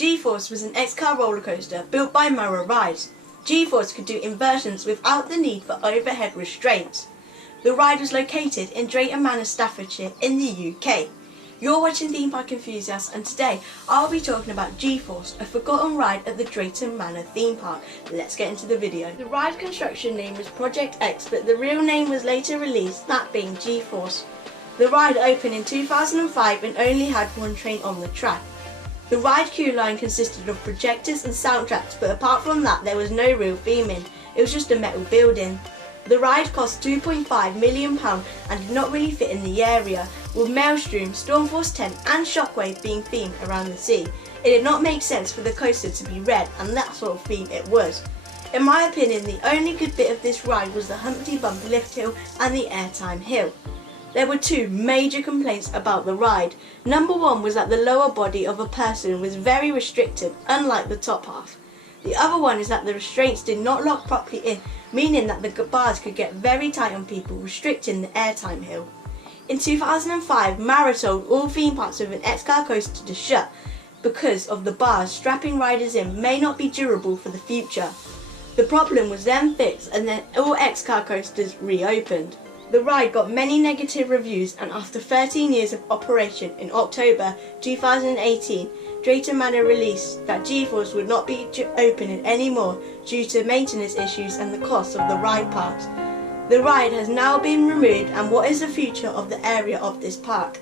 G-Force was an X-Car roller coaster built by Maurer rides. G-Force could do inversions without the need for overhead restraints. The ride was located in Drayton Manor, Staffordshire in the UK. You're watching Theme Park Enthusiast, and today I'll be talking about G-Force, a forgotten ride at the Drayton Manor theme park. Let's get into the video. The ride construction name was Project X, but the real name was later released, that being G-Force. The ride opened in 2005 and only had one train on the track. The ride queue line consisted of projectors and soundtracks, but apart from that there was no real theming. It was just a metal building. The ride cost £2.5 million and did not really fit in the area, with Maelstrom, Stormforce 10 and Shockwave being themed around the sea. It did not make sense for the coaster to be red, and that sort of theme it was. In my opinion, the only good bit of this ride was the Humpty Bump lift hill and the airtime hill. There were two major complaints about the ride. Number one was that the lower body of a person was very restricted, unlike the top half. The other one is that the restraints did not lock properly in, meaning that the bars could get very tight on people, restricting the airtime hill. In 2005, Maurer told all theme parks with an X-Car coaster to shut because of the bars strapping riders in may not be durable for the future. The problem was then fixed, and then all X-Car coasters reopened. The ride got many negative reviews, and after 13 years of operation, in October 2018, Drayton Manor released that G-Force would not be opening anymore due to maintenance issues and the cost of the ride pass. The ride has now been removed, and what is the future of the area of this park?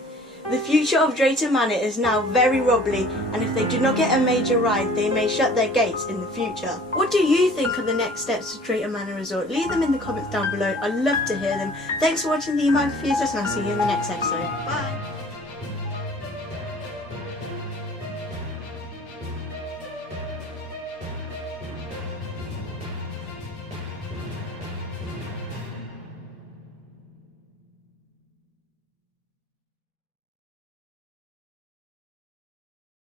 The future of Drayton Manor is now very wobbly, and if they do not get a major ride, they may shut their gates in the future. What do you think are the next steps to Drayton Manor Resort? Leave them in the comments down below. I'd love to hear them. Thanks for watching the Theme Park Enthusiast, and I'll see you in the next episode. Bye!